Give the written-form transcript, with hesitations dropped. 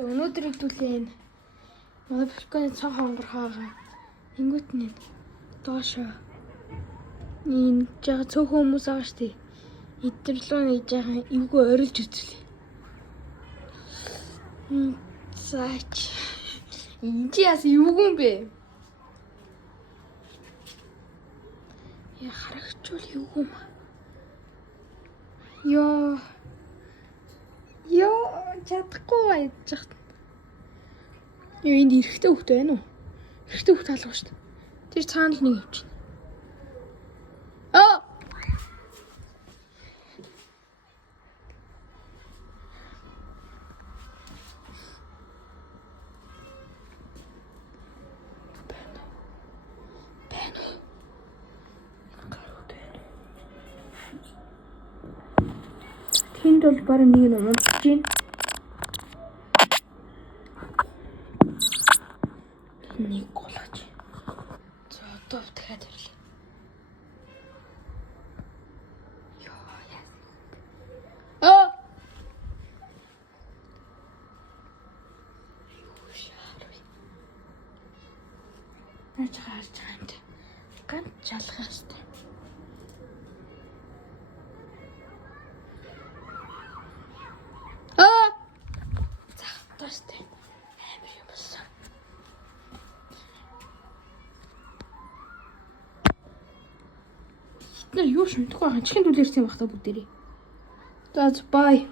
За өнөөдөр хэдүүлээ энэ манай балконы цог хонгор хаагаа. Ингүүт нь доошоо. Энэ жаа цөөхөн хүмүүс байгаа штий. Идэрлүү нэг жаахан эвгүй орилж үзлээ. Заач. Энд яас эвгүй юм бэ? Я харагчвал эвгүй юм. Йоо, чадахгүй байж. Юу энд эрэхтэй хөхтэй байна уу? Эрэхтэй хөхт хаалгаа шүү дээ. Тэр цаана л нэг явчихна. Аа! Тэнд бол бараг нэг нь унтж байна. Нэг голгож. За одоо дахиад ирлээ. Йоо яа. Аа! Юу шаарвэ. Наач харж байгаа юм даа. Ганц жалгаастай. Тастай. Амар юм болсон. Эдгээр юу шүмдэх байгаа чихэн түлэрсэн байх та бүгдээрээ. За бай.